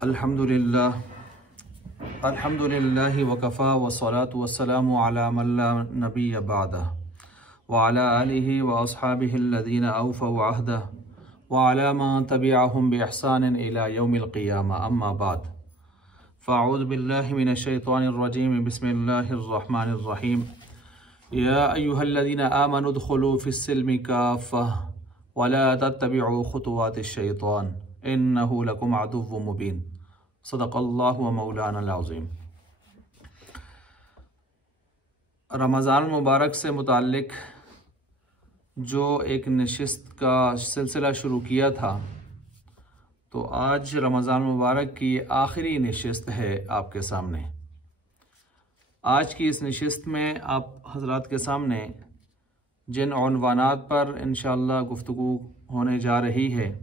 अल्हम्दुलिल्लाह अल्हम्दुलिल्लाहि वकफ़ा वस्सलातु वस्सलामु अला मन ला नबिय्य बअदह व अला आलिहि व अस्हाबिहि अल्लज़ीना औफ़ौ अहदह व अला मन तबिअहुम बिइहसान इला यौमिल क़ियामह अम्मा बाद फ़अऊज़ु बिल्लाहि मिनश शैतानिर रजीम बिस्मिल्लाहिर रहमानिर रहीम या अय्युहल्लज़ीना आमनु उदख़ुलू फ़िस्सिल्मि काफ़्फ़ह व ला तत्तबिअू ख़ुतुवातिश शैतान इन्नहु लकुम अदुव्वुम मुबीन। सदक़ल्लाहु व मौलानल अज़ीम। रमज़ान मुबारक से मुताल्लिक़ जो एक नशिस्त का सिलसिला शुरू किया था, तो आज रमज़ान मुबारक की आखिरी नशिस्त है आपके सामने। आज की इस नशिस्त में आप हज़रात के सामने जिन उन्वानात पर इंशाअल्लाह गुफ्तगू होने जा रही है,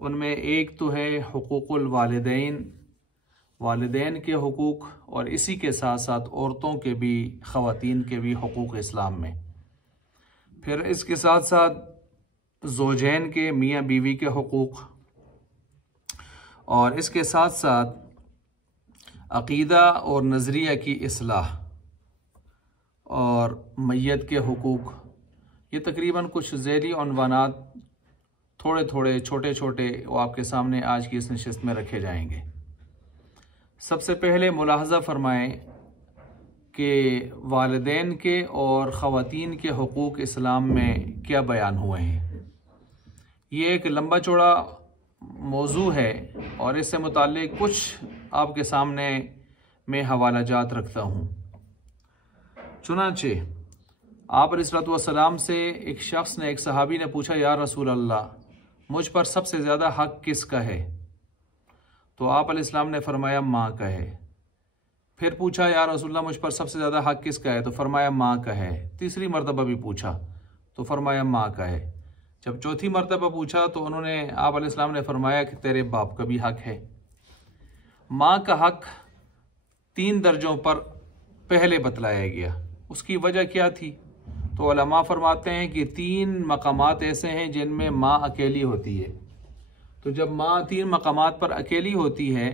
उनमें एक तो है हुकूकुल वालिदैन, वालिदैन के हुकूक, और इसी के साथ साथ औरतों के भी, ख़वातीन के भी हुकूक इस्लाम में। फिर इसके साथ साथ ज़ौजैन के, मियाँ बीवी के हुकूक, और इसके साथ साथ अक़ीदा और नज़रिया की इस्लाह और मैयत के हुकूक। ये तकरीबन कुछ ज़ैली उन्वानात थोड़े थोड़े छोटे छोटे वो आपके सामने आज की इस नशिस्त में रखे जाएंगे। सबसे पहले मुलाहज़ा फ़रमाएँ कि वालिदैन के और ख़वातीन के हुकूक इस्लाम में क्या बयान हुए हैं। ये एक लंबा चौड़ा मौजू है और इससे मुताल्लिक़ कुछ आपके सामने मैं हवाला जात रखता हूँ। चुनांचे आप अलैहिस्सलातु वस्सलाम से एक शख्स ने, एक सहाबी ने पूछा, या रसूल अल्लाह, मुझ पर सबसे ज़्यादा हक़ किसका है? तो आप अलैहिस्सलाम ने फरमाया माँ का है। फिर पूछा, या रसूलल्लाह, मुझ पर सबसे ज़्यादा हक़ किसका है? तो फरमाया माँ का है। तीसरी मरतबा भी पूछा तो फरमाया माँ का है। जब चौथी मरतबा पूछा तो उन्होंने, आप अलैहिस्सलाम ने फरमाया कि तेरे बाप का भी हक़ है। माँ का हक़ 3 दर्जों पर पहले बतलाया गया। उसकी वजह क्या थी? तो उलमा फरमाते हैं कि 3 मकामात ऐसे हैं जिनमें माँ अकेली होती है। तो जब माँ 3 मकामात पर अकेली होती है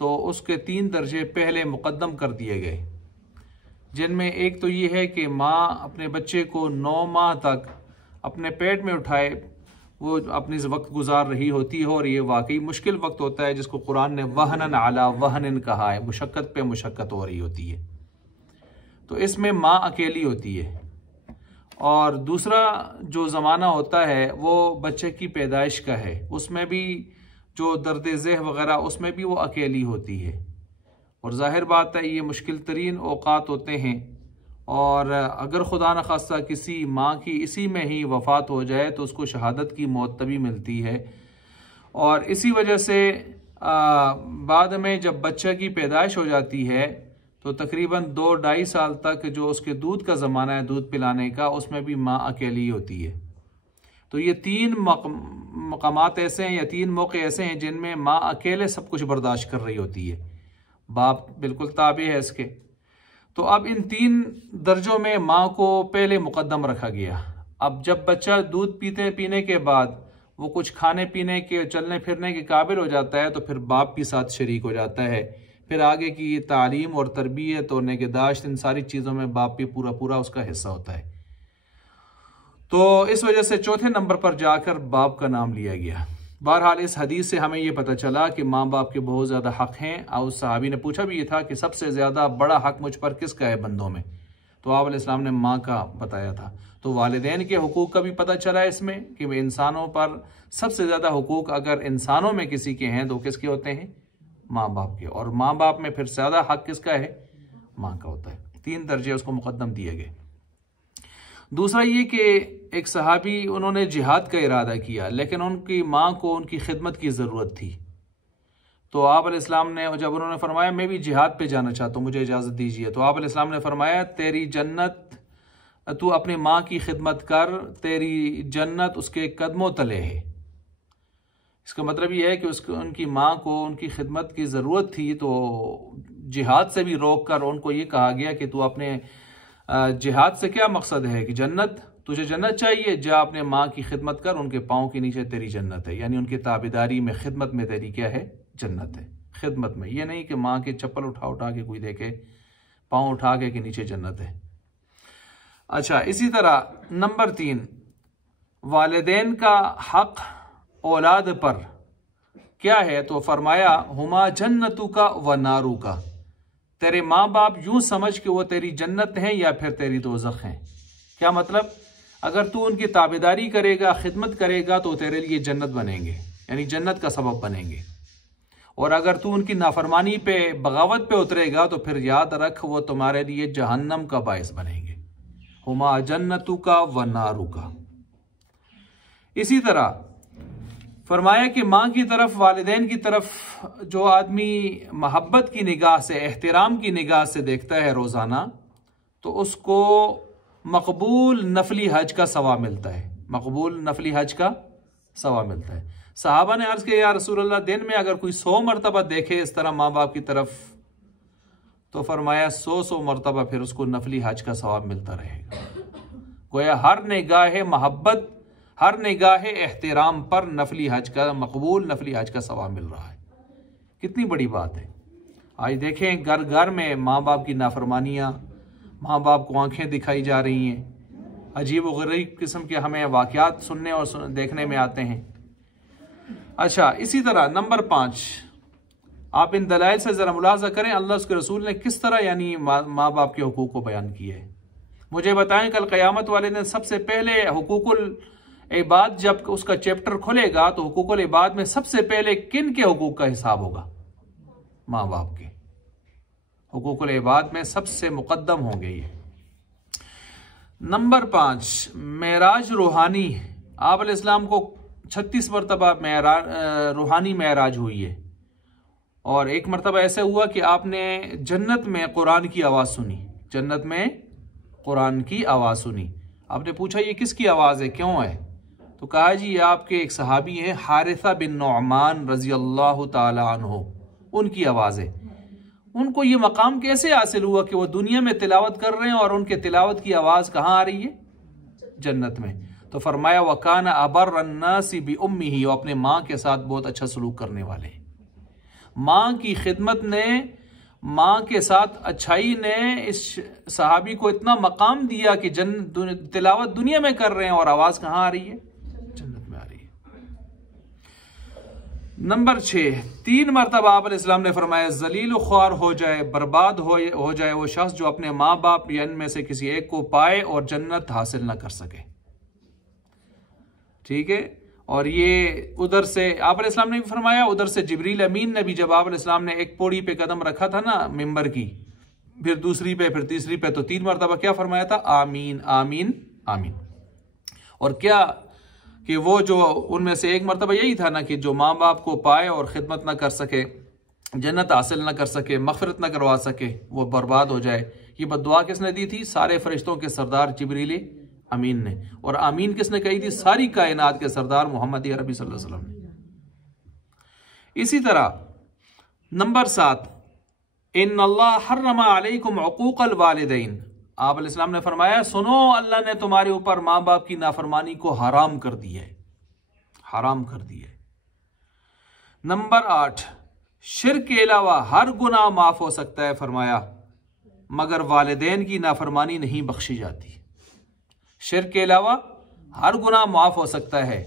तो उसके 3 दर्जे पहले मुक़द्दम कर दिए गए, जिनमें एक तो ये है कि माँ अपने बच्चे को 9 माह तक अपने पेट में उठाए वो अपनी वक्त गुजार रही होती है, और ये वाकई मुश्किल वक्त होता है जिसको कुरान ने वहनन अला वहनन कहा है, मुशक्क़त पे मुशक्क़त हो रही होती है। तो इसमें माँ अकेली होती है। और दूसरा जो ज़माना होता है वो बच्चे की पैदाइश का है, उसमें भी जो दर्द ज़ेह वग़ैरह, उसमें भी वो अकेली होती है। और ज़ाहिर बात है ये मुश्किल तरीन औक़ात होते हैं, और अगर खुदा न खास्ता किसी माँ की इसी में ही वफ़ात हो जाए तो उसको शहादत की मौत तभी मिलती है। और इसी वजह से बाद में जब बच्चे की पैदाइश हो जाती है तो तकरीबन 2-2.5 साल तक जो उसके दूध का ज़माना है, दूध पिलाने का, उसमें भी माँ अकेली होती है। तो ये 3 मकामात ऐसे हैं या 3 मौके ऐसे हैं जिनमें माँ अकेले सब कुछ बर्दाश्त कर रही होती है, बाप बिल्कुल ताबे है इसके। तो अब इन 3 दर्जों में माँ को पहले मुक़द्दम रखा गया। अब जब बच्चा दूध पीने के बाद वो कुछ खाने पीने के, चलने फिरने के काबिल हो जाता है तो फिर बाप भी साथ शरीक हो जाता है। फिर आगे की तालीम और तरबियत और निगहदाश्त, इन सारी चीज़ों में बाप भी पूरा पूरा उसका हिस्सा होता है। तो इस वजह से चौथे नंबर पर जाकर बाप का नाम लिया गया। बहरहाल इस हदीस से हमें ये पता चला कि माँ बाप के बहुत ज़्यादा हक़ हैं। और उस सहाबी ने पूछा भी ये था कि सबसे ज़्यादा बड़ा हक़ मुझ पर किसका है बंदों में? तो आप अलैहिस्सलाम ने माँ का बताया था। तो वालिदैन के हुकूक का भी पता चला इसमें कि इंसानों पर सबसे ज़्यादा हुकूक अगर इंसानों में किसी के हैं तो किसके होते हैं? माँ बाप के। और माँ बाप में फिर ज़्यादा हक़ किसका है? माँ का होता है। 3 दर्जे उसको मुक़द्दम दिए गए। दूसरा ये कि एक सहाबी, उन्होंने जिहाद का इरादा किया, लेकिन उनकी माँ को उनकी खिदमत की ज़रूरत थी। तो आप अलैहिस्सलाम ने, जब उन्होंने फरमाया मैं भी जिहाद पे जाना चाहता हूँ, मुझे इजाज़त दीजिए, तो आप अलैहिस्सलाम ने फरमाया तेरी जन्नत, तू अपनी माँ की खिदमत कर, तेरी जन्नत उसके कदमों तले है। इसका मतलब ये है कि उनकी माँ को उनकी खिदमत की ज़रूरत थी, तो जिहाद से भी रोक कर उनको ये कहा गया कि तू अपने जिहाद से क्या मकसद है कि जन्नत, तुझे जन्नत चाहिए, जा अपने माँ की खिदमत कर, उनके पाँव के नीचे तेरी जन्नत है। यानी उनकी ताबेदारी में, खिदमत में तेरी क्या है? जन्नत है, खिदमत में। ये नहीं कि माँ के चप्पल उठा उठा के कोई देखे, पाँव उठा के नीचे जन्नत है। अच्छा, इसी तरह नंबर 3, वालिदैन का हक औलाद पर क्या है? तो फरमाया हुमा जन्नतु का व नारू का, तेरे माँ बाप यूं समझ कि वो तेरी जन्नत हैं या फिर तेरी दोज़ख हैं। क्या मतलब? अगर तू उनकी ताबेदारी करेगा, खिदमत करेगा तो तेरे लिए जन्नत बनेंगे, यानी जन्नत का सबब बनेंगे। और अगर तू उनकी नाफरमानी पे, बगावत पे उतरेगा तो फिर याद रख वो तुम्हारे लिए जहन्नम का बायस बनेंगे। हुमा जन्नतु का व नारू का। इसी तरह फरमाया कि माँ की तरफ, वालिदैन की तरफ जो आदमी मोहब्बत की निगाह से, एहतराम की निगाह से देखता है रोज़ाना, तो उसको मकबूल नफली हज का सवाब मिलता है। मकबूल नफली हज का सवाब मिलता है। सहाबा ने अर्ज़ किया, या रसूल अल्लाह, दिन में अगर कोई 100 मरतबा देखे इस तरह माँ बाप की तरफ, तो फरमाया 100 मरतबा फिर उसको नफली हज का सवाब मिलता रहेगा। गोया हर निगाह मोहब्बत, हर निगाह एहतराम पर नफली हज का, मकबूल नफली हज का सवाब मिल रहा है। कितनी बड़ी बात है। आज देखें घर घर में माँ बाप की नाफरमानियाँ, माँ बाप को आंखें दिखाई जा रही हैं, अजीब व गरीब किस्म के हमें वाक़यात सुनने और देखने में आते हैं। अच्छा, इसी तरह नंबर 5, आप इन दलाइल से ज़रा मुलाज़ा करें अल्लाह उसके रसूल ने किस तरह यानी माँ बाप के हुकूक़ को बयान किया है। मुझे बताएं, कल क़यामत वाले दिन सबसे पहले हुकूकुल इबाद जब उसका चैप्टर खुलेगा तो हुकूकुल इबाद में सबसे पहले किन के हुकूक का हिसाब होगा? माँ बाप के। हुकूकुल इबाद में सबसे मुकद्दम होंगे ये। नंबर 5, मेराज रूहानी। आप अलैहिस्सलाम को 36 मरतबा रूहानी मेराज हुई है, और एक मरतबा ऐसा हुआ कि आपने जन्नत में कुरान की आवाज़ सुनी। जन्नत में कुरान की आवाज़ सुनी। आपने पूछा ये किसकी आवाज़ है, क्यों है? तो कहा जी ये आपके एक सहाबी हैं हारिसा बिन नुअमान रज़ी अल्लाह ताला अन्हु, उनकी आवाज़ है। उनको ये मकाम कैसे हासिल हुआ कि वो दुनिया में तिलावत कर रहे हैं और उनके तिलावत की आवाज़ कहाँ आ रही है? जन्नत में। तो फरमाया वकाना अबर्रन्नासी बि उम्मिही, वो अपने माँ के साथ बहुत अच्छा सलूक करने वाले। माँ की खिदमत ने, माँ के साथ अच्छाई ने इस सहाबी को इतना मकाम दिया कि तिलावत दुनिया में कर रहे हैं और आवाज़ कहाँ आ रही है? जन्नत में आ रही है। नंबर 6, 3 मरतबा आप अलैहिस्सलाम ने फरमाया जलील ख्वार हो जाए, बर्बाद हो जाए वो शख्स जो अपने माँ बाप या इनमें से किसी एक को पाए और जन्नत हासिल ना कर सके। ठीक है। और ये उधर से आप अलैहिस्सलाम ने भी फरमाया, उधर से जिब्रील अमीन ने भी, जब आप अलैहिस्सलाम ने एक पौड़ी पे कदम रखा था ना मिंबर की, फिर दूसरी पे, फिर तीसरी पे, तो 3 मरतबा क्या फरमाया था? आमीन आमीन आमीन। और क्या कि वो जो उनमें से एक मरतबा यही था ना कि जो माँ बाप को पाए और खिदमत ना कर सके, जन्नत हासिल ना कर सके, मग़फ़िरत ना करवा सके, वो बर्बाद हो जाए। ये बद्दुआ किसने दी थी? सारे फरिश्तों के सरदार जिब्रील अमीन ने। और आमीन किसने कही थी? सारी कायनात के सरदार मोहम्मद अरबी सल्लल्लाहु अलैहि वसल्लम ने। इसी तरह नंबर 7, इन्नल्लाह हर्रमा अलैकुम उकूक़ल वालिदैन। आप अलैहिस्सलाम ने फरमाया सुनो, अल्लाह ने तुम्हारे ऊपर माँ बाप की नाफरमानी को हराम कर दिया है, हराम कर दिया है। नंबर 8, शिर्क के अलावा हर गुनाह माफ हो सकता है, फरमाया मगर वालिदैन की नाफरमानी नहीं बख्शी जाती। शिर्क के अलावा हर गुनाह माफ हो सकता है,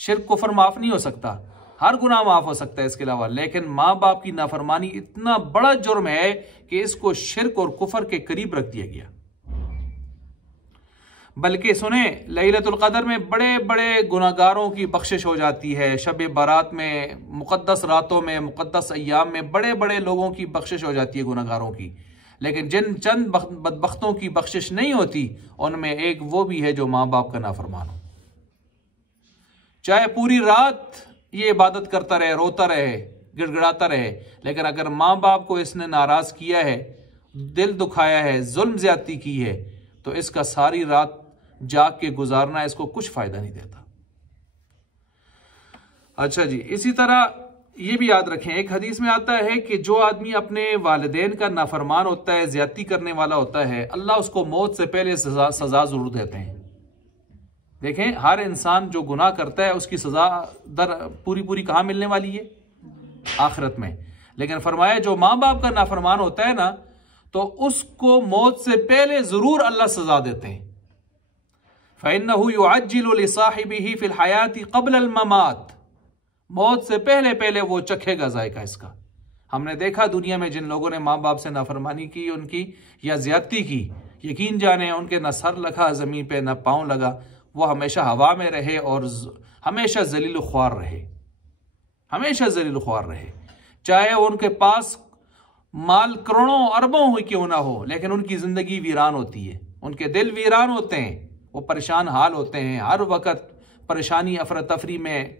शिर्क कुफर माफ नहीं हो सकता, हर गुनाह माफ हो सकता है इसके अलावा, लेकिन माँ बाप की नाफरमानी इतना बड़ा जुर्म है कि इसको शिर्क और कुफर के करीब रख दिया गया। बल्कि सुने, लैलतुल क़द्र में बड़े बड़े गुनाहगारों की बख्शिश हो जाती है। शब बारात में, मुक़द्दस रातों में, मुक़द्दस अय्याम में बड़े बड़े लोगों की बख्शिश हो जाती है गुनाहगारों की। लेकिन जिन चंद बदबख्तों की बख्शिश नहीं होती, उनमें एक वो भी है जो माँ बाप का नाफरमान हो। चाहे पूरी रात ये इबादत करता रहे, रोता रहे, गिड़गिड़ाता रहे, लेकिन अगर माँ बाप को इसने नाराज किया है, दिल दुखाया है, जुल्म ज्यादती की है, तो इसका सारी रात जाग के गुजारना इसको कुछ फायदा नहीं देता। अच्छा जी, इसी तरह ये भी याद रखें, एक हदीस में आता है कि जो आदमी अपने वालिदैन का नाफरमान होता है, ज्यादती करने वाला होता है, अल्लाह उसको मौत से पहले सजा जरूर देते हैं। देखें, हर इंसान जो गुनाह करता है उसकी सजा पूरी कहाँ मिलने वाली है? आखिरत में। लेकिन फरमाया जो माँ बाप का नाफरमान होता है ना, तो उसको मौत से पहले जरूर अल्लाह सजा देते हैं। फ़इन्नहु युअज्जिलु लिसाहिबिही फिल हयाती क़ब्ल अल ममात, मौत से पहले पहले वो चखेगा जायका इसका। हमने देखा दुनिया में जिन लोगों ने माँ बाप से नाफरमानी की उनकी या ज्यादती की, यकीन जाने उनके न सर लगा ज़मीन पे न पाँव लगा, वो हमेशा हवा में रहे और हमेशा जलील ख्वार रहे, हमेशा जलील ख्वार रहे। चाहे उनके पास माल करोड़ों अरबों हुई क्यों ना हो, लेकिन उनकी ज़िंदगी वीरान होती है, उनके दिल वीरान होते हैं, वो परेशान हाल होते हैं, हर वक्त परेशानी अफरा तफरी में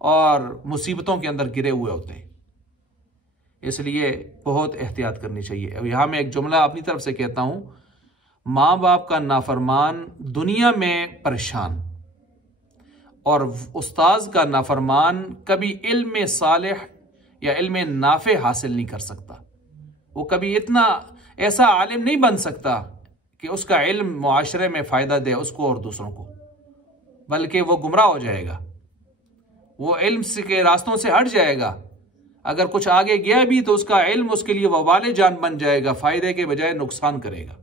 और मुसीबतों के अंदर गिरे हुए होते हैं। इसलिए बहुत एहतियात करनी चाहिए। अब यहाँ मैं एक जुमला अपनी तरफ से कहता हूँ, माँ बाप का नाफरमान दुनिया में परेशान, और उस्ताज का नाफरमान कभी इल्म सालिह या इल्म नाफे हासिल नहीं कर सकता। वो कभी इतना ऐसा आलिम नहीं बन सकता कि उसका इल्म मुआशरे में फ़ायदा दे उसको और दूसरों को, बल्कि वो गुमराह हो जाएगा, वो इल्म के रास्तों से हट जाएगा। अगर कुछ आगे गया भी तो उसका इल्म उसके लिए वबाले जान बन जाएगा, फ़ायदे के बजाय नुकसान करेगा।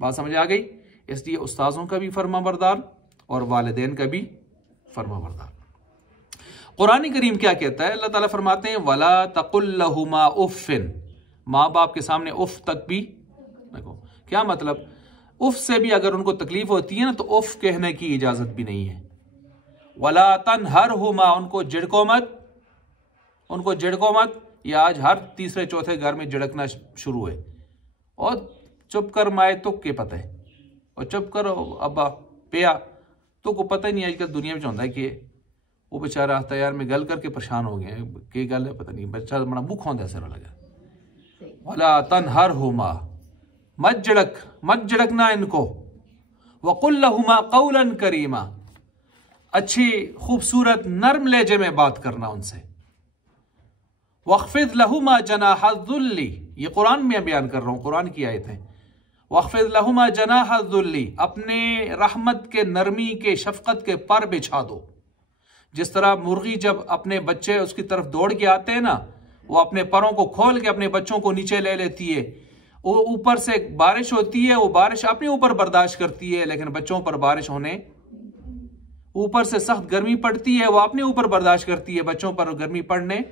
बात समझ आ गई? इसलिए उस्ताज़ों का भी फर्मा बरदार और वालिदैन का भी फर्मा बरदार। कुरान करीम क्या कहता है? अल्लाह ताला फरमाते हैं वला तकुल लहुमा उफ़्फ़िन, माँ बाप के सामने उफ़ तक भी, देखो क्या मतलब, उफ़ से भी अगर उनको तकलीफ होती है ना तो उफ़ कहने की इजाज़त भी नहीं है। वला तनहरहुमा, उनको झिड़को मत, उनको झिड़को मत। ये आज हर तीसरे चौथे घर में झिड़कना शुरू है। और चुप कर माए तो के पता है, और चुप करो अब्बा पिया तो को पता ही नहीं। आजकल दुनिया में होता है कि वो बेचारा तैयार में गल करके परेशान हो गए कि गल है पता नहीं, बच्चा बड़ा मुख होता ऐसा लगा। वला तनहरहुमा, मत झिड़कना इनको। वकुल लहुमा कौलन करीमा, अच्छी खूबसूरत नर्म लहजे में बात करना उनसे। वख्फिद लहुमा जनाह ज़ुल्ली, ये कुरान में बयान कर रहा हूँ, कुरान की आयत है। वख्फिद लहुमा जनाह ज़ुल्ली, अपने रहमत के, नरमी के, शफकत के पर बिछा दो। जिस तरह मुर्गी जब अपने बच्चे उसकी तरफ दौड़ के आते हैं ना, वो अपने परों को खोल के अपने बच्चों को नीचे ले लेती है। वो ऊपर से बारिश होती है, वो बारिश अपने ऊपर बर्दाश्त करती है, लेकिन बच्चों पर बारिश होने, ऊपर से सख्त गर्मी पड़ती है, वो अपने ऊपर बर्दाश्त करती है, बच्चों पर गर्मी पड़ने।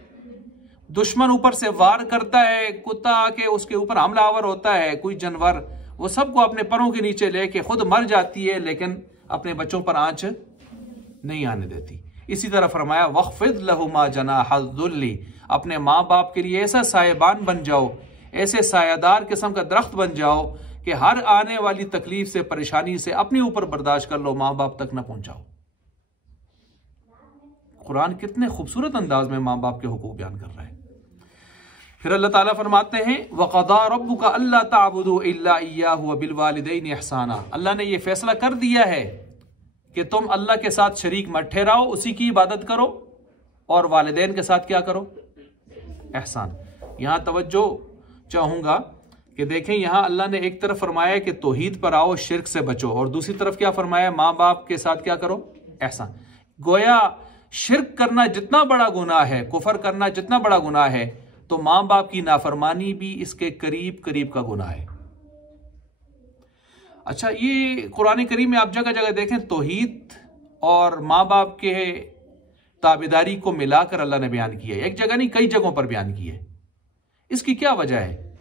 दुश्मन ऊपर से वार करता है, कुत्ता आके उसके ऊपर हमलावर होता है, कोई जानवर, वो सबको अपने परों के नीचे लेके खुद मर जाती है, लेकिन अपने बच्चों पर आंच नहीं आने देती। इसी तरह फरमाया वख्फिद लहुमा जनाह ज़ुल्ली, अपने माँ बाप के लिए ऐसा सायबान बन जाओ, ऐसे सायादार किस्म का दरख्त बन जाओ कि हर आने वाली तकलीफ से, परेशानी से अपने ऊपर बर्दाश्त कर लो, माँ बाप तक न पहुंचाओ। कुरान कितने खूबसूरत अंदाज में माँ बाप के हुकूक बयान कर रहा है। फिर अल्लाह ताला फरमाते हैं वक़ज़ा रब्बुका अल्ला ताबुदू इल्ला इय्याहु व बिल वालिदैनि इहसाना, अल्लाह ने यह फैसला कर दिया है कि तुम अल्लाह के साथ शरीक मत ठहराओ, उसी की इबादत करो और वालिदैन के साथ क्या करो? एहसान। यहाँ तवज्जो चाहूँगा कि देखें, यहाँ अल्लाह ने एक तरफ फरमाया कि तौहीद पर आओ, शिर्क से बचो, और दूसरी तरफ क्या फरमाया? माँ बाप के साथ क्या करो? एहसान। गोया शिर्क करना जितना बड़ा गुनाह है, कुफर करना जितना बड़ा गुनाह है, तो माँ बाप की नाफरमानी भी इसके करीब करीब का गुनाह है। अच्छा, ये कुरान करीम में आप जगह जगह देखें तौहीद और माँ बाप के ताबेदारी को मिलाकर अल्लाह ने बयान किया है। एक जगह नहीं, कई जगहों पर बयान किया है। इसकी क्या वजह है?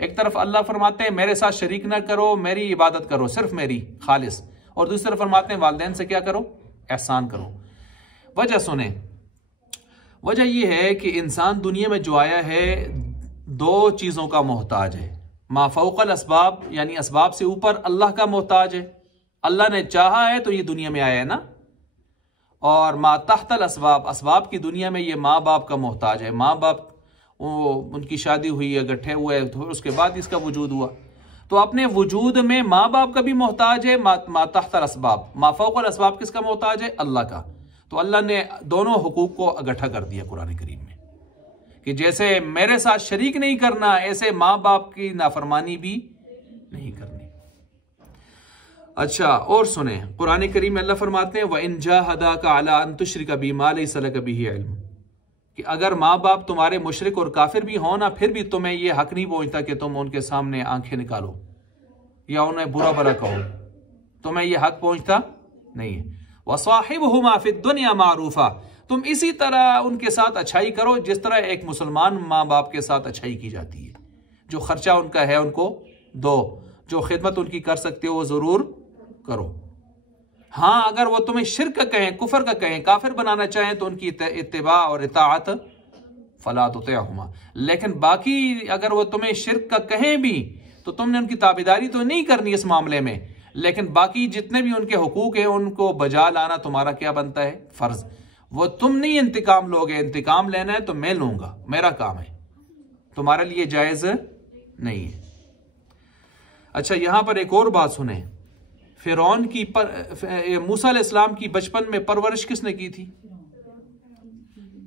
एक तरफ अल्लाह फरमाते हैं मेरे साथ शरीक ना करो, मेरी इबादत करो, सिर्फ मेरी खालिस, और दूसरी तरफ फरमाते हैं वालिदैन से क्या करो? एहसान करो। वजह सुने, वजह यह है कि इंसान दुनिया में जो आया है दो चीज़ों का मोहताज है। मा फौकल असबाब, यानी असबाब से ऊपर अल्लाह का मोहताज है, अल्लाह ने चाहा है तो ये दुनिया में आया है ना। और मा तहतल असबाब, असबाब की दुनिया में ये माँ बाप का मोहताज है। माँ बाप वो उनकी शादी हुई है, गट्ठे हुए, तो उसके बाद इसका वजूद हुआ, तो अपने वजूद में माँ बाप का भी मोहताज है। मा तहतल असबाब, मा फौकल असबाब किसका मोहताज है? अल्लाह का। तो अल्लाह ने दोनों हुकूक को इकट्ठा कर दिया कुरान करीम में कि जैसे मेरे साथ शरीक नहीं करना, ऐसे माँ बाप की नाफरमानी भी नहीं करनी। अच्छा, और सुने, कुरान करीम में अल्लाह फरमाते हैं व इन जाहदाका अला अन तुश्रिका बिमा लैसा लका बिही इल्म, कि अगर माँ बाप तुम्हारे मुशरिक और काफिर भी हो ना, फिर भी तुम्हें यह हक नहीं पहुंचता कि तुम उनके सामने आंखें निकालो या उन्हें बुरा भला कहो, तुम्हें यह हक पहुंचता नहीं है। वसाहिबहुमा फिद दुनिया मारूफा, तुम इसी तरह उनके साथ अच्छाई करो जिस तरह एक मुसलमान माँ बाप के साथ अच्छाई की जाती है। जो खर्चा उनका है उनको दो, जो खिदमत उनकी कर सकते हो वो जरूर करो। हाँ, अगर वो तुम्हें शिर्क का कहें, कुफर का कहें, काफिर बनाना चाहें तो उनकी इत्तिबा और इताअत फला तुतिअहुमा, लेकिन बाकी अगर वो तुम्हें शिर्क का कहें भी तो तुमने उनकी ताबेदारी तो नहीं करनी इस मामले में, लेकिन बाकी जितने भी उनके हुकूक हैं उनको बजा लाना तुम्हारा क्या बनता है, फर्ज। वो तुम नहीं इंतकाम लोगे, इंतकाम लेना है तो मैं लूंगा, मेरा काम है, तुम्हारे लिए जायज नहीं है। अच्छा, यहां पर एक और बात सुने, फिरौन की मूसा अलैहिस्सलाम की बचपन में परवरिश किसने की थी?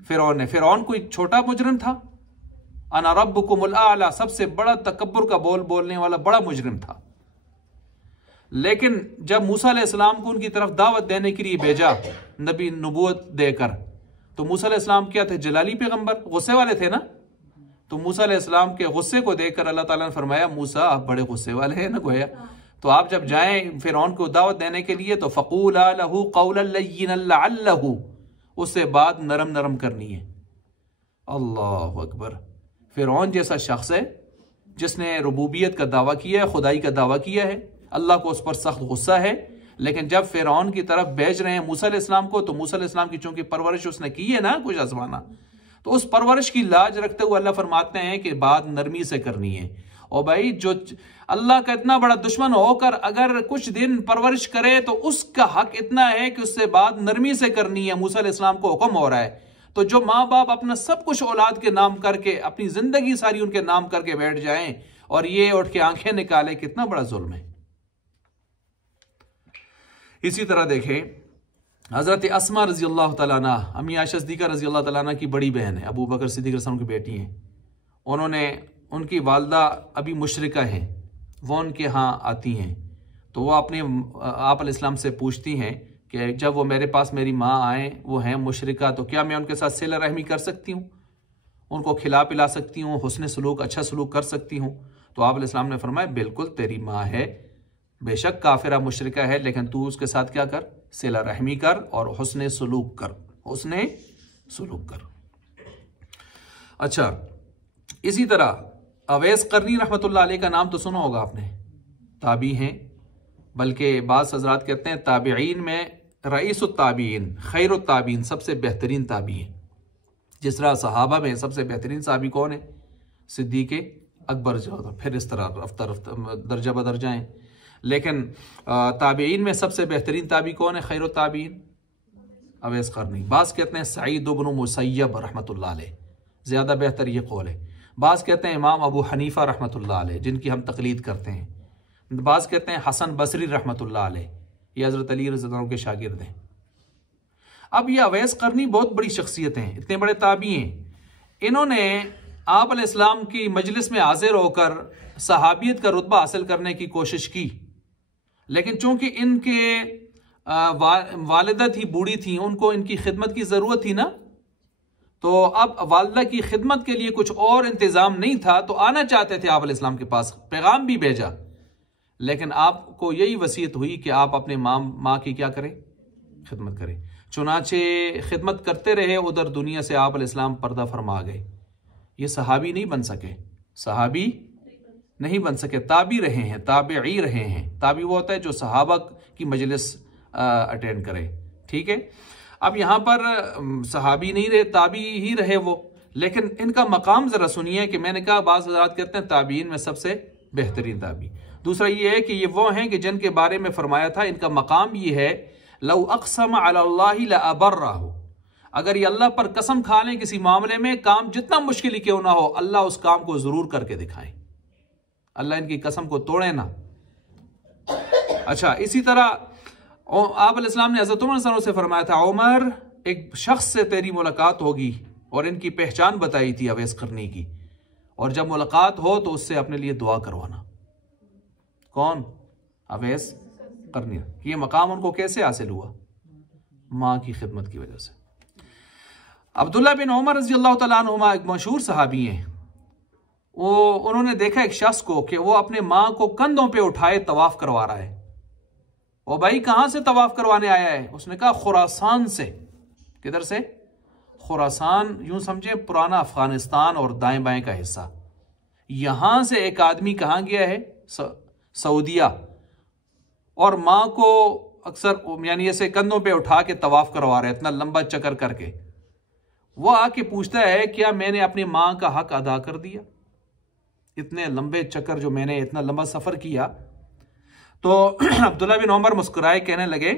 फिरौन ने। फिरौन कोई छोटा मुजरिम था? अना रब्बुकुमुल आला, सबसे बड़ा तकब्बुर का बोल बोलने वाला बड़ा मुजरिम था। लेकिन जब मूसा अलैहिस्सलाम को उनकी तरफ दावत देने के लिए भेजा नबी नबूवत देकर, तो मूसा अलैहिस्सलाम क्या थे? जलाली पैगंबर, गुस्से वाले थे ना। तो मूसा अलैहिस्सलाम के गुस्से को देखकर अल्लाह ताला ने फरमाया, मूसा आप बड़े गुस्से वाले हैं ना गोया, तो आप जब जाएं फिरौन को दावत देने के लिए तो फ़क़ूला लहू क़ौलन लय्यिनन लअल्लहू, उससे बात नरम नरम करनी है। अल्लाहु अकबर। फिरौन जैसा शख्स है जिसने रुबूबियत का दावा किया है, खुदाई का दावा किया है, अल्लाह को उस पर सख्त गुस्सा है, लेकिन जब फिरौन की तरफ भेज रहे हैं मूसा अलैहिस्सलाम को, तो मूसा अलैहिस्सलाम की चूंकि परवरिश उसने की है ना कुछ आजमाना, तो उस परवरिश की लाज रखते हुए अल्लाह फरमाते हैं कि बात नरमी से करनी है। और भाई जो अल्लाह का इतना बड़ा दुश्मन होकर अगर कुछ दिन परवरिश करे तो उसका हक इतना है कि उससे बात नरमी से करनी है। मूसा अलैहिस्सलाम को हुक्म हो रहा है। तो जो माँ बाप अपना सब कुछ औलाद के नाम करके, अपनी जिंदगी सारी उनके नाम करके बैठ जाएं और ये उठ के आंखें निकाले, कितना बड़ा जुल्म है। इसी तरह देखें, हजरत अस्मा रजी अल्लाह तआला अन्हा, अम्मी आयशा सिद्दीक़ा रजी अल्लाह तआला अन्हा की बड़ी बहन है, अबू बकर सिद्दीक़ रज़ियल्लाहु अन्हु की बेटी हैं। उन्होंने, उनकी वालदा अभी मुशरिका हैं, वो उनके यहाँ आती हैं, तो वो अपने आप अलैहिस्सलाम से पूछती हैं कि जब वो मेरे पास मेरी माँ आए, वो हैं मुशरिका, तो क्या मैं उनके साथ सिला रहमी कर सकती हूँ, उनको खिला पिला सकती हूँ, हुस्न सलूक, अच्छा सलूक कर सकती हूँ? तो आप अलैहिस्सलाम ने फरमाया, बिल्कुल तेरी माँ है, बेशक काफिरा मुशरिका है, लेकिन तू उसके साथ क्या कर, सिला रहमी कर और हुस्न सलूक कर, हुस्न सलूक कर। अच्छा, इसी तरह अवैस करनी रहमतुल्लाह अलैह का नाम तो सुना होगा आपने, ताबी हैं, बल्कि बाज़ हज़रात कहते हैं ताबीईन में रईसुत ताबीईन, खैरुत ताबीईन, सबसे बेहतरीन ताबीईन। जिस तरह सहाबा में सबसे बेहतरीन साहबी कौन है? सिद्दीक़ अकबर जो होता, फिर इस तरह रफ्ता रफ्ता दर्जा बदर्जा हैं। लेकिन ताबीईन में सबसे बेहतरीन ताबी कौन है? खैरुत ताबीईन अवैस करनी। बाज़ कहते हैं सईद इब्न मुसय्यब रहमतुल्लाह अलैह, ज़्यादा बेहतर ये कौल है। बाज़ कहते हैं इमाम अबू हनीफा रहमतुल्लाह अलैह, जिनकी हम तकलीद करते हैं। बाज़ कहते हैं हसन बसरी रहमतुल्लाह अलैह, ये हज़रत अली रज़ियल्लाहु अन्हु के शागिर्द हैं। अब ये अवैस करनी बहुत बड़ी शख्सियत हैं, इतने बड़े ताबी हैं। इन्होंने आप अलैहिस्सलाम की मजलिस में हाजिर होकर सहाबियत का रुतबा हासिल करने की कोशिश की, लेकिन चूंकि इनके वालिदा थी, बूढ़ी थी, उनको इनकी खिदमत की ज़रूरत थी ना, तो अब वालिदा की खिदमत के लिए कुछ और इंतज़ाम नहीं था, तो आना चाहते थे आप अलैहिस्सलाम के पास, पैगाम भी भेजा, लेकिन आपको यही वसीयत हुई कि आप अपने माँ की क्या करें, खिदमत करें। चुनाचे खिदमत करते रहे, उधर दुनिया से आप अलैहिस्सलाम पर्दा फरमा गए। ये सहाबी नहीं बन सके, सहाबी नहीं बन सके, ताबी रहे हैं, ताबई रहे हैं। ताबी वो होता है जो सहाबा की मजलिस अटेंड करे, ठीक है। अब यहाँ पर सहाबी नहीं रहे, ताबी ही रहे वो, लेकिन इनका मकाम ज़रा सुनिए कि मैंने कहा बाज़ हज़रात कहते हैं ताबीन में सबसे बेहतरीन ताबी। दूसरा ये है कि ये वो हैं कि जिनके बारे में फरमाया था, इनका मकाम ये है, लौ अक़सम अलल्लाहि लअबर्रहु, अगर ये अल्लाह पर कसम खा लें किसी मामले में, काम जितना मुश्किल ही क्यों ना हो, अल्लाह उस काम को ज़रूर करके दिखाएं। अल्लाह इनकी कसम को तोड़े ना। अच्छा, इसी तरह आप अलैहिस्सलाम ने हज़रत उमर से फरमाया था, उमर एक शख्स से तेरी मुलाकात होगी, और इनकी पहचान बताई थी अवैस करनी की, और जब मुलाकात हो तो उससे अपने लिए दुआ करवाना। कौन? अवैस करनी। ये मकाम उनको कैसे हासिल हुआ? माँ की खिदमत की वजह से। अब्दुल्ला बिन उमर रज़ी अल्लाह तआला अन्हुमा एक मशहूर सहाबी हैं। उन्होंने देखा एक शख्स को कि वो अपने माँ को कंधों पे उठाए तवाफ करवा रहा है। वो भाई कहाँ से तवाफ करवाने आया है? उसने कहा खुरासान से। किधर से? खुरासान, यूं समझे पुराना अफगानिस्तान और दाएं बाएं का हिस्सा। यहां से एक आदमी कहाँ गया है? सऊदिया, और माँ को अक्सर यानी ऐसे कंधों पे उठा के तवाफ करवा रहे, इतना लंबा चक्कर करके। वो आके पूछता है क्या मैंने अपनी माँ का हक अदा कर दिया? इतने लंबे चक्कर जो मैंने इतना लंबा सफर किया। तो अब्दुल्ला बिन उमर मुस्कुराए, कहने लगे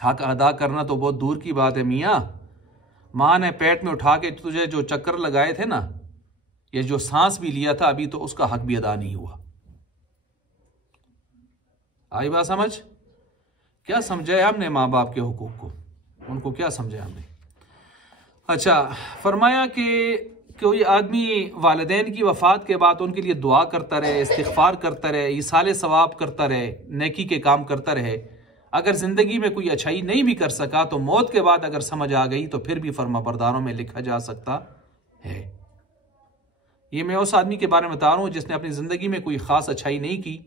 हक अदा करना तो बहुत दूर की बात है मियाँ, माँ ने पेट में उठा के तुझे जो चक्कर लगाए थे ना, ये जो सांस भी लिया था अभी, तो उसका हक भी अदा नहीं हुआ। आई बात समझ? क्या समझाया हमने माँ बाप के हुकूक को? उनको क्या समझाया हमने? अच्छा, फरमाया कि कोई आदमी वालिदैन की वफ़ात के बाद उनके लिए दुआ करता रहे, इस्तिग़फ़ार करता रहे, ईसाले सवाब करता रहे, नेकी के काम करता रहे। अगर ज़िंदगी में कोई अच्छाई नहीं भी कर सका तो मौत के बाद अगर समझ आ गई तो फिर भी फर्माबरदारों में लिखा जा सकता है। ये मैं उस आदमी के बारे में बता रहा हूँ जिसने अपनी ज़िंदगी में कोई ख़ास अच्छाई नहीं की,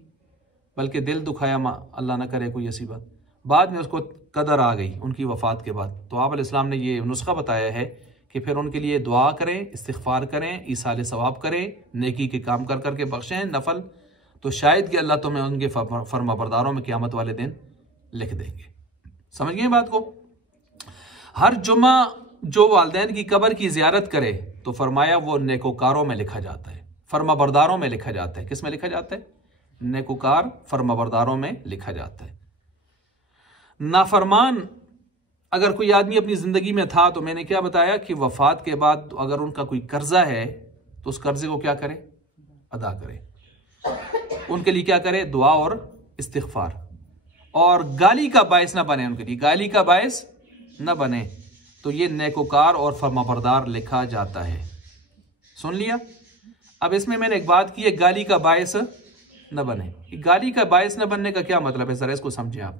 बल्कि दिल दुखाया, अल्लाह ना करे कोई ऐसी बात, बाद में उसको कदर आ गई उनकी वफ़ात के बाद। तो आप अलैहिस्सलाम ने ये नुस्खा बताया है कि फिर उनके लिए दुआ करें, इस्तिग़फ़ार करें, ईसाले सवाब करें, नेकी के काम कर करके बख्शें नफल, तो शायद कि अल्लाह तुम्हें उनके फर्माबरदारों में क़यामत वाले दिन लिख देंगे। समझ गए बात को? हर जुमा जो वालिदैन की कब्र की ज़ियारत करे तो फरमाया वो नेकोकारों में लिखा जाता है, फर्माबरदारों में लिखा जाता है। किस में लिखा जाता है? नेकोकार, फर्माबरदारों में लिखा जाता है। नाफरमान अगर कोई आदमी अपनी ज़िंदगी में था, तो मैंने क्या बताया कि वफ़ात के बाद अगर उनका कोई कर्जा है तो उस कर्जे को क्या करे? अदा करे। उनके लिए क्या करे? दुआ और इस्तिग़फ़ार, और गाली का बायस ना बने, उनके लिए गाली का बायस ना बने, तो ये नेकोकार और फर्माबरदार लिखा जाता है। सुन लिया? अब इसमें मैंने एक बात की है, गाली का बायस न बने। गाली का बायस न बनने का क्या मतलब है, जरा इसको समझें आप।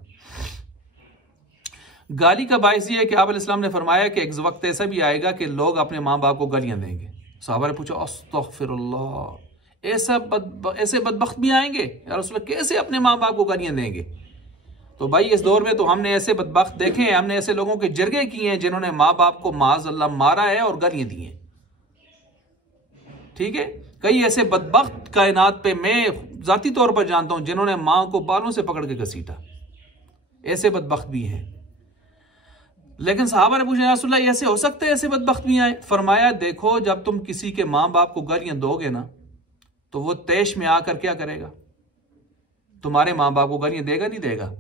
गाली का बायस ये है कि आप अलैहिस्सलाम ने फरमाया कि एक वक्त ऐसा भी आएगा कि लोग अपने माँ बाप को गालियां देंगे। सहाबा ने पूछा अस्तग़फिरुल्लाह, ऐसे बदबख्त भी आएंगे या रसूल, कैसे अपने माँ बाप को गालियां देंगे? तो भाई इस दौर में तो हमने ऐसे बदबख्त देखे हैं, हमने ऐसे लोगों के जरगे किए हैं जिन्होंने माँ बाप को माज़अल्लाह मारा है और गालियां दी हैं। ठीक है, कई ऐसे बदबख्त कायनात पे मैं जाती तौर पर जानता हूं जिन्होंने माँ को बालों से पकड़ के घसीटा, ऐसे बदबख्त भी हैं। लेकिन सहाबा ने पूछा या रसूल अल्लाह ऐसे हो सकते हैं, ऐसे बदबख्त भी आए? फरमाया देखो, जब तुम किसी के माँ बाप को गालियां दोगे ना, तो वो तैश में आकर क्या करेगा? तुम्हारे माँ बाप को गालियां देगा नहीं देगा?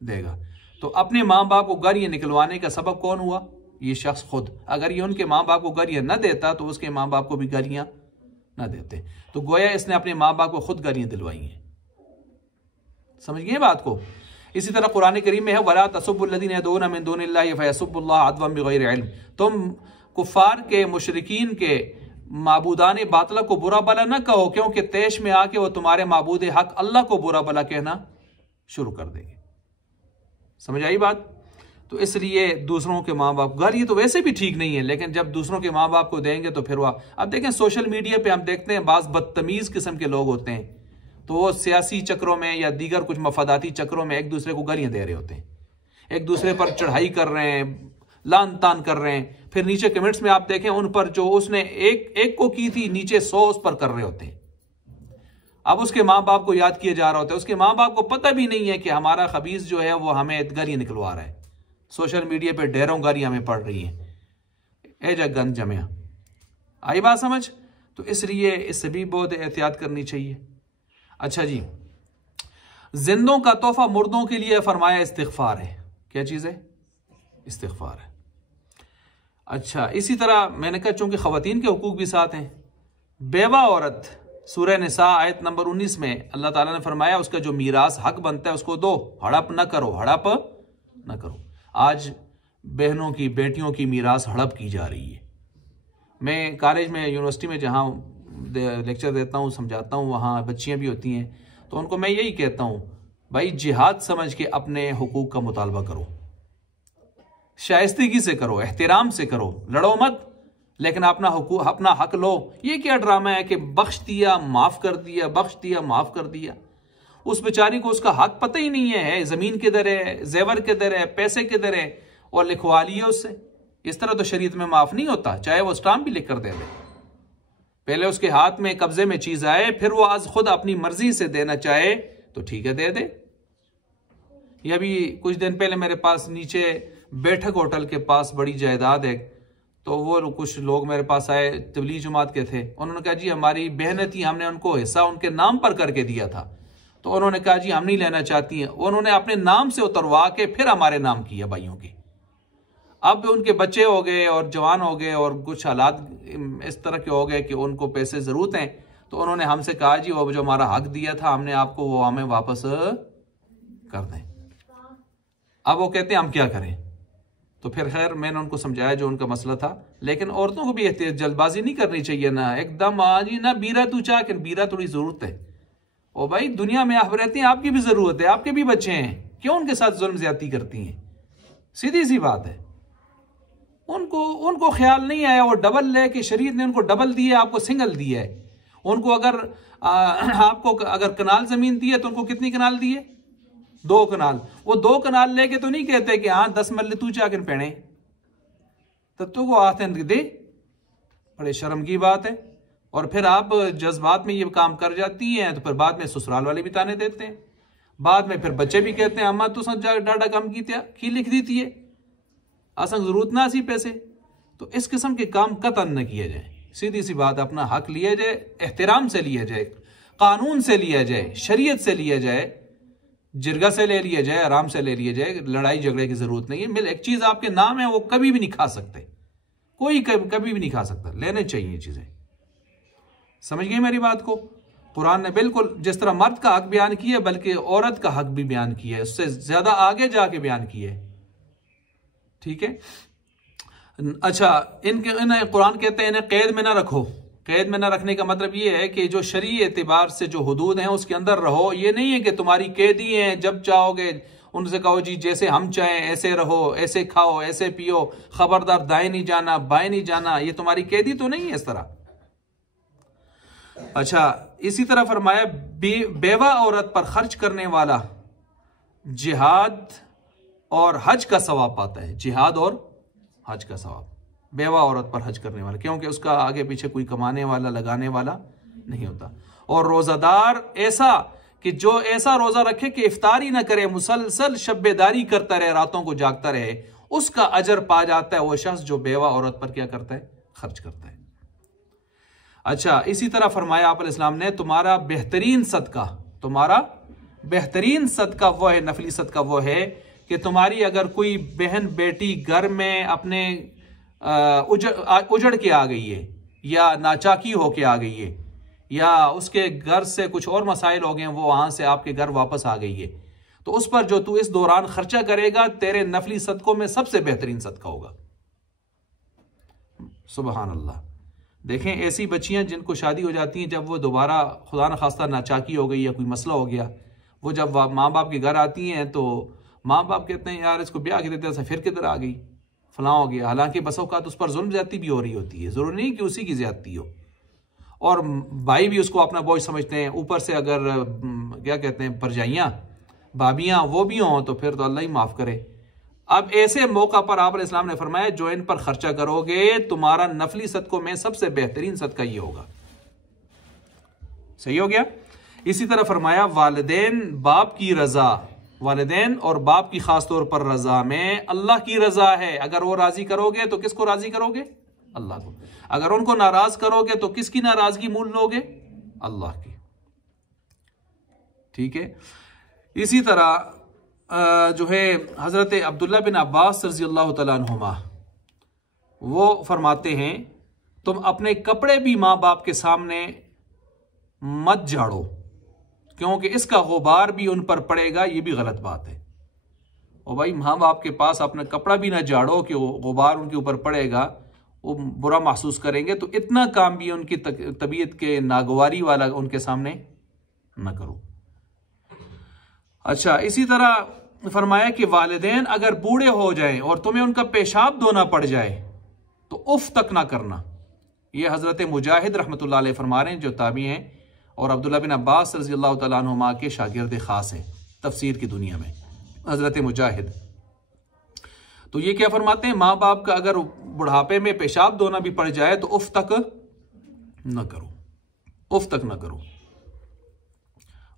देगा। तो अपने माँ बाप को गालियां निकलवाने का सबब कौन हुआ? ये शख्स खुद। अगर ये उनके माँ बाप को गालियां न देता तो उसके माँ बाप को भी गालियां न देते। तो गोया इसने अपने माँ बाप को खुद गालियां दिलवाई हैं। समझ गए बात को? इसी तरह कुरान करीम में है वला तसुब्बुल्लज़ीना यदऊना मिन दुनिल्लाहि फयसुब्बुल्लाह अदवन बिगैरि इल्म। तुम कुफार के, मुशरिकीन के माबूदान बातिला को बुरा भला न कहो, क्योंकि तैश में आके वो तुम्हारे माबूद हक अल्लाह को बुरा भला कहना शुरू कर देंगे। समझ आई बात? तो इसलिए दूसरों के माँ बाप गाली तो वैसे भी ठीक नहीं है, लेकिन जब दूसरों के माँ बाप को देंगे तो फिर वह, अब देखें सोशल मीडिया पे हम देखते हैं बाज़ बदतमीज़ किस्म के लोग होते हैं, तो वो सियासी चक्रों में या दीगर कुछ मफादाती चक्रों में एक दूसरे को गालियां दे रहे होते हैं, एक दूसरे पर चढ़ाई कर रहे हैं, लान तान कर रहे हैं। फिर नीचे कमेंट्स में आप देखें उन पर जो उसने एक को की थी, नीचे 100 उस पर कर रहे होते हैं। अब उसके माँ बाप को याद किया जा रहा होता है, उसके माँ बाप को पता भी नहीं है कि हमारा खबीस जो है वो हमें गालियां निकलवा रहा है। सोशल मीडिया पे ढेरों गालियां हमें पड़ रही हैं, ए जगन जमिया। आई बात समझ? तो इसलिए इससे भी बहुत एहतियात करनी चाहिए। अच्छा जी, जिंदों का तोहफा मुर्दों के लिए फरमाया इस्तिग़फ़ार है। क्या चीज़ है? इस्तिग़फ़ार है। अच्छा, इसी तरह मैंने कहा चूंकि ख़वातीन के हुकूक भी साथ हैं, बेवा औरत सूरह निसा आयत नंबर 19 में अल्लाह ताला ने फरमाया उसका जो मीरास हक बनता है उसको दो, हड़प न करो, हड़प न करो। आज बहनों की, बेटियों की मीरास हड़प की जा रही है। मैं कॉलेज में, यूनिवर्सिटी में जहाँ लेक्चर देता हूँ, समझाता हूँ, वहाँ बच्चियाँ भी होती हैं, तो उनको मैं यही कहता हूँ भाई जिहाद समझ के अपने हुकूक का मुतालबा करो। शाइस्तगी से करो, एहतराम से करो, लड़ो मत, लेकिन अपना हक लो। ये क्या ड्रामा है कि बख्श दिया माफ कर दिया, बख्श दिया माफ कर दिया। उस बेचारी को उसका हक पता ही नहीं है, जमीन किधर है, जेवर किधर है, पैसे किधर है, और लिखवा लिया उससे। इस तरह तो शरीयत में माफ नहीं होता, चाहे वो स्टाम्प भी लिख कर दे दे। पहले उसके हाथ में कब्जे में चीज आए, फिर वो आज खुद अपनी मर्जी से देना चाहे तो ठीक है दे दे। ये अभी कुछ दिन पहले मेरे पास नीचे बैठक होटल के पास बड़ी जायदाद है, तो वो कुछ लोग मेरे पास आए, तबलीग जमात के थे। उन्होंने कहा जी हमारी बहन थी, हमने उनको हिस्सा उनके नाम पर करके दिया था। तो उन्होंने कहा जी हम नहीं लेना चाहती हैं। उन्होंने अपने नाम से उतरवा के फिर हमारे नाम किया भाइयों की। अब उनके बच्चे हो गए और जवान हो गए और कुछ हालात इस तरह के हो गए कि उनको पैसे जरूरत हैं, तो उन्होंने हमसे कहा जी वो जो हमारा हक दिया था हमने आपको, वो हमें वापस कर दें। अब वो कहते हैं हम क्या करें। तो फिर खैर मैंने उनको समझाया जो उनका मसला था, लेकिन औरतों को भी जल्दबाजी नहीं करनी चाहिए ना, एकदम आज ही ना बीरा तू चाह के, बीरा थोड़ी जरूरत है। ओ भाई दुनिया में आप रहते हैं, आपकी भी जरूरत है, आपके भी बच्चे हैं, क्यों उनके साथ जुल्म ज्यादती करती हैं? सीधी सी बात है। उनको ख्याल नहीं आया वो डबल ले कि शरीयत ने उनको डबल दिया, आपको सिंगल दिया है। उनको अगर आपको अगर कनाल जमीन दी है तो उनको कितनी कनाल दी है? 2 कनाल। वो 2 कनाल लेके तो नहीं कहते कि हाँ 10 मरले तू चाह के पहने, तब तो वो आते दे। बड़े शर्म की बात है। और फिर आप जज्बात में ये काम कर जाती हैं तो फिर बाद में ससुराल वाले भी ताने देते हैं, बाद में फिर बच्चे भी कहते हैं अम्मा तू डाडा कम की लिख दी थी, असंग जरूरत ना सी पैसे। तो इस किस्म के काम कतन न किए जाए। सीधी सी बात, अपना हक लिया जाए, एहतराम से लिया जाए, कानून से लिया जाए, शरीयत से लिया जाए, जिरगा से ले लिया जाए, आराम से ले लिया जाए। लड़ाई झगड़े की जरूरत नहीं है। एक चीज आपके नाम है वो कभी भी नहीं खा सकते, कोई कभी भी नहीं खा सकता। लेने चाहिए चीजें। समझ गई मेरी बात को? कुरान ने बिल्कुल जिस तरह मर्द का हक बयान किया बल्कि औरत का हक भी बयान किया है, उससे ज्यादा आगे जाके बयान किया है। ठीक है। अच्छा, इन्हें कुरान कहते हैं इन्हें कैद में ना रखो। कैद में ना रखने का मतलब ये है कि जो शरीय एतबार से जो हुदूद हैं उसके अंदर रहो। ये नहीं है कि तुम्हारी कैदी हैं, जब चाहोगे उनसे कहो जी जैसे हम चाहें ऐसे रहो, ऐसे खाओ, ऐसे पियो, खबरदार दाएं नहीं जाना, बाएं नहीं जाना। ये तुम्हारी कैदी तो नहीं है इस तरह। अच्छा, इसी तरह फरमाया बेवा औरत पर खर्च करने वाला जिहाद और हज का सवाब पाता है। जिहाद और हज का सवाब बेवा औरत पर हज करने वाला, क्योंकि उसका आगे पीछे कोई कमाने वाला लगाने वाला नहीं होता। और रोजादार ऐसा कि जो ऐसा रोजा रखे कि इफ्तार ही ना करे, मुसलसल शब्बेदारी करता रहे, रातों को जागता रहे, उसका अजर पा जाता है वो शख्स जो बेवा औरत पर क्या करता है? खर्च करता है। अच्छा, इसी तरह फरमाया आप अलैहिस्सलाम ने तुम्हारा बेहतरीन सदका वो है, नफली सदका वो है कि तुम्हारी अगर कोई बहन बेटी घर में अपने उजड़ के आ गई है, या नाचाकी होके आ गई है, या उसके घर से कुछ और मसाइल हो गए, वो वहां से आपके घर वापस आ गई है, तो उस पर जो तू इस दौरान खर्चा करेगा तेरे नफली सदकों में सबसे बेहतरीन सदका होगा। सुबहान अल्लाह। देखें, ऐसी बच्चियां जिनको शादी हो जाती हैं, जब वो दोबारा खुदा न खास्ता नाचाकी हो गई या कोई मसला हो गया, वो जब माँ बाप के घर आती हैं तो माँ बाप कहते हैं यार इसको ब्याह के देते हैं, फिर किधर आ गई, फलां हो गया। हालांकि बस औकात उस पर जुल्म ज्यादती भी हो रही होती है, जरूरी नहीं कि उसी की ज्यादती हो। और भाई भी उसको अपना बोझ समझते हैं। ऊपर से अगर क्या कहते हैं परजाइयाँ भाभियाँ वो भी हों तो फिर तो अल्लाह ही माफ़ करे। अब ऐसे मौका पर आप अलैहिस्सलाम ने फरमाया जो इन पर खर्चा करोगे तुम्हारा नफली सदकों में सबसे बेहतरीन सदका ये होगा। सही हो गया। इसी तरह फरमाया वालिदैन बाप की रजा, वालिदैन और बाप की खास तौर पर रजा में अल्लाह की रजा है। अगर वो राजी करोगे तो किसको राजी करोगे? अल्लाह को। अगर उनको नाराज करोगे तो किसकी नाराजगी मूल लोगे? अल्लाह की। ठीक है। इसी तरह जो है हजरत अब्दुल्ला बिन अब्बास रज़ियल्लाहु तआला अन्हुमा वो फरमाते हैं तुम अपने कपड़े भी माँ बाप के सामने मत झाड़ो, क्योंकि इसका गुबार भी उन पर पड़ेगा। ये भी गलत बात है। और भाई माँ बाप के पास अपना कपड़ा भी ना झाड़ो कि गुबार उनके ऊपर पड़ेगा, वो बुरा महसूस करेंगे। तो इतना काम भी उनकी तबीयत के नागवारी वाला उनके सामने न करो। अच्छा, इसी तरह फरमाया कि वालिदैन अगर बूढ़े हो जाएं और तुम्हें उनका पेशाब धोना पड़ जाए तो उफ तक ना करना। ये हज़रत मुजाहिद रहमतुल्लाह अलैह फरमा रहे हैं जो ताबी हैं, और अब्दुल्लाह बिन अब्बास रज़ी अल्लाह तआला अन्हुमा के शागिर्द खास हैं तफसीर की दुनिया में, हज़रत मुजाहिद। तो ये क्या फरमाते हैं, माँ बाप का अगर बुढ़ापे में पेशाब धोना भी पड़ जाए तो उफ तक न करो, उफ तक न करो।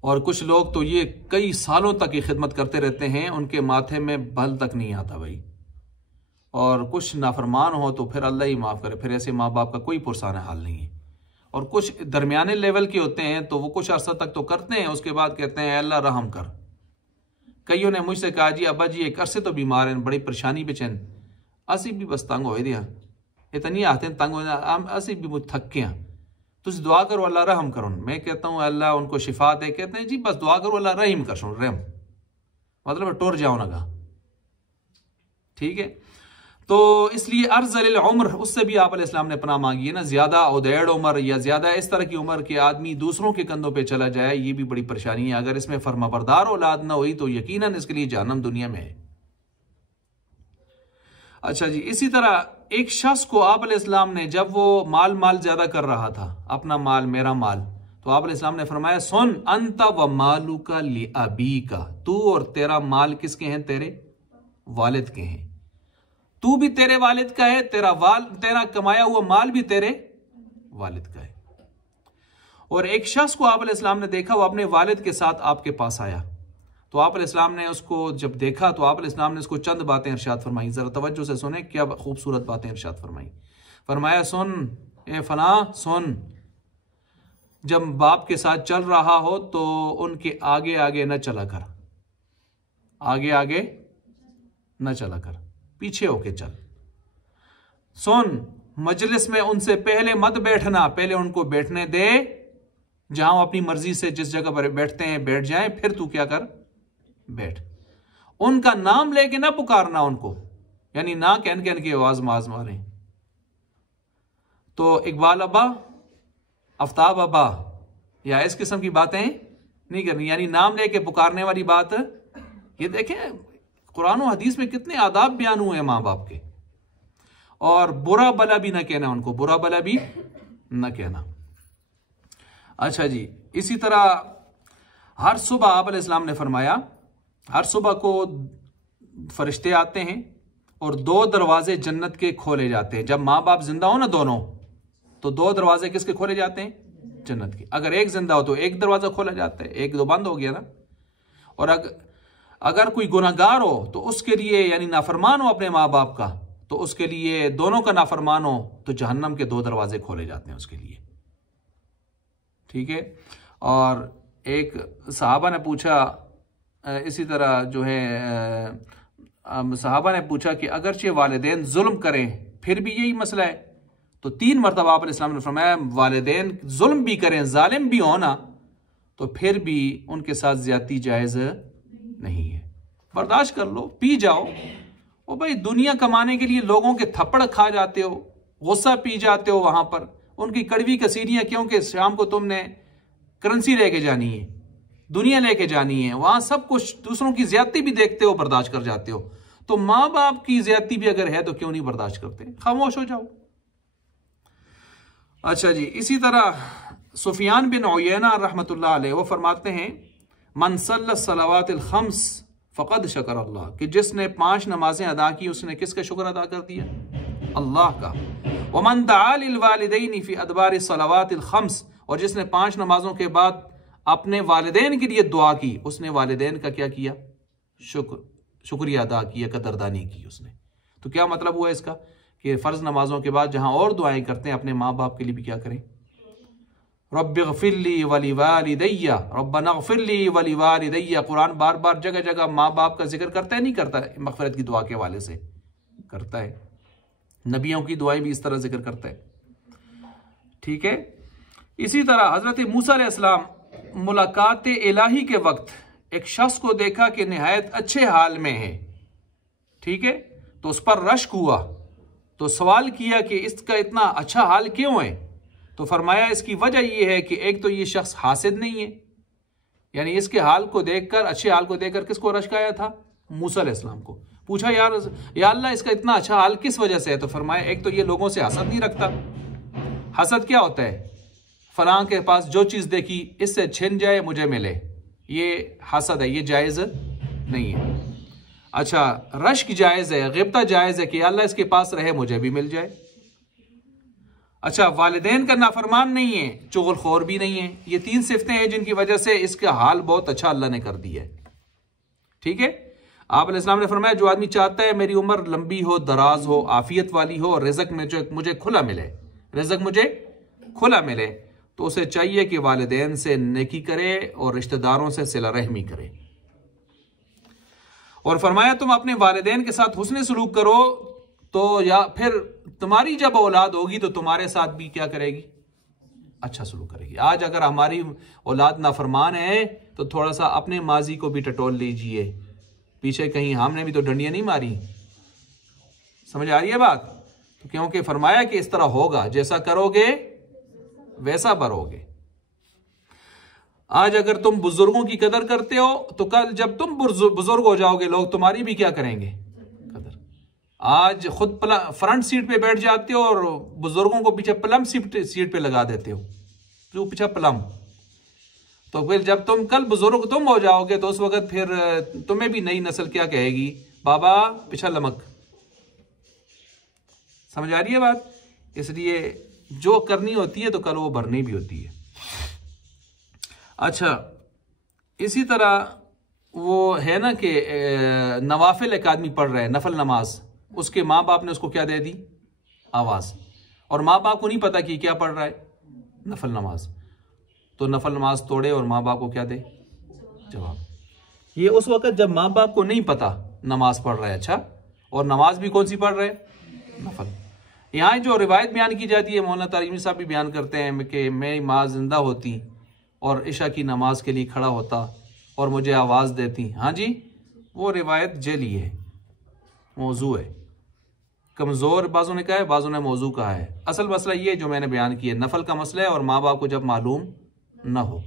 और कुछ लोग तो ये कई सालों तक ये खिदमत करते रहते हैं, उनके माथे में बल तक नहीं आता भाई, और कुछ नाफरमान हो तो फिर अल्लाह ही माफ़ करे, फिर ऐसे माँ बाप का कोई पुरसान हाल नहीं है। और कुछ दरमियाने लेवल के होते हैं तो वो कुछ अर्सा तक तो करते हैं, उसके बाद कहते हैं अल्लाह रहम कर। कईयों ने मुझसे कहा जी अब्बा जी एक अरसे तो बीमार हैं, बड़ी परेशानी बेचैन, असी भी बस तंग होए दिया, इतनी आते हैं तंग हो, असी भी मुझ थक के हैं, तुझ दुआ करो अल्लाह रहम करो। मैं कहता हूँ अल्लाह उनको शिफा दे, कहते हैं जी बस दुआ करो अल्लाह रहीम कर सुन, रहम मतलब टुर जाओ ना गा, ठीक है। तो इसलिए अर्ज़ल उम्र, उससे भी आप अलैहिस्सलाम ने पनाह मांगी है ना, ज्यादा उदैड़ उम्र या ज्यादा इस तरह की उम्र के आदमी दूसरों के कंधों पे चला जाए, ये भी बड़ी परेशानी है। अगर इसमें फर्माबरदार औलाद ना हुई तो यकीनन इसके लिए जहन्नम दुनिया में है। अच्छा जी, इसी तरह एक शख्स को आप अलैहिस्सलाम ने जब वो माल ज्यादा कर रहा था, अपना माल मेरा माल, तो आप अलैहिस्सलाम ने फरमाया सुन अंत व मालुका लि अबीका, तू और तेरा माल किसके हैं, तेरे वालिद के हैं। तू भी तेरे वालिद का है, तेरा कमाया हुआ माल भी तेरे वालिद का है। और एक शख्स को आप अलैहिस्सलाम ने देखा, वो अपने वालिद के साथ आपके पास आया, तो आप अलैहिस्सलाम ने उसको जब देखा तो आप अलैहिस्सलाम ने उसको चंद बातें इरशाद फरमाई। जरा तवज्जो से सुने, क्या खूबसूरत बातें इरशाद फरमाई। फरमाया सुन ए फला, सुन जब बाप के साथ चल रहा हो तो उनके आगे आगे न चला कर, आगे आगे न चला कर, पीछे होके चल। सुन मजलिस में उनसे पहले मत बैठना, पहले उनको बैठने दे, जहां अपनी मर्जी से जिस जगह पर बैठते हैं बैठ जाएं, फिर तू क्या कर, बैठ। उनका नाम लेके ना पुकारना उनको, यानी ना कहन कहन की आवाज माज मारे। तो इकबाल अब्बा, आफ्ताब अब्बा या इस किस्म की बातें नहीं करनी, यानी नाम लेके पुकारने वाली बात। ये देखें कुरान और हदीस में कितने आदाब बयान हुए हैं माँ बाप के। और बुरा भला भी ना कहना उनको, बुरा भला भी ना कहना। अच्छा जी, इसी तरह हर सुबह आप अलैहिस्सलाम ने फरमाया, हर सुबह को फरिश्ते आते हैं और 2 दरवाजे जन्नत के खोले जाते हैं। जब माँ बाप जिंदा हो ना दोनों, तो 2 दरवाजे किसके खोले जाते हैं, जन्नत के। अगर एक जिंदा हो तो एक दरवाजा खोला जाता है, एक दो बंद हो गया ना। और अगर कोई गुनहगार हो तो उसके लिए, यानी नाफरमान हो अपने माँ बाप का, तो उसके लिए, दोनों का नाफरमान हो तो जहन्नम के 2 दरवाजे खोले जाते हैं उसके लिए, ठीक है। और एक सहाबा ने पूछा, इसी तरह जो है सहाबा ने पूछा कि अगरचे वालिदैन जुल्म करें फिर भी यही मसला है, तो 3 मरतबा आप अलैहिस्सलाम ने फरमाया वालिदैन जुल्म भी करें, जालिम भी हो ना, तो फिर भी उनके साथ ज्यादती जायज नहीं है, बर्दाश्त कर लो, पी जाओ। ओ भाई दुनिया कमाने के लिए लोगों के थप्पड़ खा जाते हो, गुस्सा पी जाते हो वहां पर, उनकी कड़वी कसीरियां, क्योंकि शाम को तुमने करेंसी लेके जानी है, दुनिया लेके जानी है, वहां सब कुछ, दूसरों की ज्यादती भी देखते हो, बर्दाश्त कर जाते हो। तो माँ बाप की ज्यादती भी अगर है तो क्यों नहीं बर्दाश्त करते, खामोश हो जाओ। अच्छा जी, इसी तरह सुफियान बिन उयैना रहमतुल्लाह अलैह वो फरमाते हैं मन सल्ला सलावातिल खम्स फ़क़द शकर अल्लाह, कि जिसने 5 नमाजें अदा की उसने किसका शुक्र अदा कर दिया, अल्लाह का। वमन दआ लिल वालिदैन फी अदबार सलावातिल खम्स, और जिसने 5 नमाजों के बाद अपने वालिदैन के लिए दुआ की, उसने वालिदैन का क्या किया, शुक्रिया अदा किया, कदरदानी की उसने। तो क्या मतलब हुआ इसका, कि फ़र्ज नमाजों के बाद जहां और दुआएं करते हैं, अपने माँ बाप के लिए भी क्या करें, रब्बिग़फिरली वलिवालिदैया, रब्बनाग़फिरली वलिवालिदैया। कुरान बार बार जगह जगह माँ बाप का जिक्र करता है, नहीं करता है, मग़फ़िरत की दुआ के हवाले से करता है, नबियों की दुआएं भी इस तरह जिक्र करता है, ठीक है। इसी तरह हज़रत मूसा अलैहिस्सलाम मुलाकात इलाही के वक्त एक शख्स को देखा कि निहायत अच्छे हाल में है, ठीक है, तो उस पर रश्क हुआ, तो सवाल किया कि इसका इतना अच्छा हाल क्यों है। तो फरमाया इसकी वजह यह है कि एक तो ये शख्स हासिद नहीं है, यानी इसके हाल को देखकर, अच्छे हाल को देखकर किसको रश्क आया था, मूसा अलैहिस्सलाम को। पूछा या अल्लाह इसका इतना अच्छा हाल किस वजह से है? तो फरमाया एक तो ये लोगों से हसद नहीं रखता। हसद क्या होता है? फलां के पास जो चीज़ देखी इससे छिन जाए मुझे मिले, ये हसद है, ये जायज़ नहीं है। अच्छा, रश्क जायज़ है, गिब्ता जायज़ है कि अल्लाह इसके पास रहे मुझे भी मिल जाए। अच्छा, वालिदैन का नाफरमान नहीं है, चुगलखोर भी नहीं है। ये 3 सिफतें हैं जिनकी वजह से इसका हाल बहुत अच्छा अल्लाह ने कर दिया है। ठीक है, आप अलैहिस्सलाम ने फरमाया जो आदमी चाहता है मेरी उम्र लंबी हो, दराज हो, आफियत वाली हो और रिज़्क मुझे खुला मिले, रिज़्क मुझे खुला मिले, तो उसे चाहिए कि वालिदैन से नेकी करे और रिश्तेदारों से सिला रहमी करे। और फरमाया तुम अपने वालिदैन के साथ हुस्न सलूक करो, तो या फिर तुम्हारी जब औलाद होगी तो तुम्हारे साथ भी क्या करेगी? अच्छा सलूक करेगी। आज अगर हमारी औलाद नाफरमान है तो थोड़ा सा अपने माजी को भी टटोल लीजिए, पीछे कहीं हमने भी तो डंडियां नहीं मारी। समझ आ रही है बात? तो क्योंकि फरमाया कि इस तरह होगा, जैसा करोगे वैसा भरोगे। आज अगर तुम बुजुर्गों की कदर करते हो तो कल जब तुम बुजुर्ग हो जाओगे लोग तुम्हारी भी क्या करेंगे? कदर। आज खुद फ्रंट सीट पे बैठ जाते हो और बुजुर्गों को पीछे प्लम सीट पे लगा देते हो, जो पीछे प्लम। तो फिर जब तुम कल बुजुर्ग तुम हो जाओगे तो उस वक्त फिर तुम्हें भी नई नस्ल क्या कहेगी? बाबा पीछा लमक। समझ आ रही है बात? इसलिए जो करनी होती है तो कल वो भरनी भी होती है। अच्छा, इसी तरह वो है ना कि नवाफिल एक आदमी पढ़ रहा है, नफल नमाज, उसके माँ बाप ने उसको क्या दे दी? आवाज़। और माँ बाप को नहीं पता कि क्या पढ़ रहा है? नफल नमाज। तो नफल नमाज तोड़े और माँ बाप को क्या दे? जवाब। ये उस वक्त जब माँ बाप को नहीं पता नमाज पढ़ रहा है। अच्छा, और नमाज भी कौन सी पढ़ रहे हैं? नफल। यहाँ जो रिवायत बयान की जाती है, मौलाना तारिमी साहब भी बयान करते हैं कि मेरी माँ जिंदा होती और इशा की नमाज के लिए खड़ा होता और मुझे आवाज़ देती। हाँ जी, वो रिवायत जेली है, मौजू है, कमज़ोर बाजू ने कहा है, बाजू ने मौजू कहा है। असल मसला ये जो मैंने बयान किया, नफल का मसला है और माँ बाप को जब मालूम ना हो।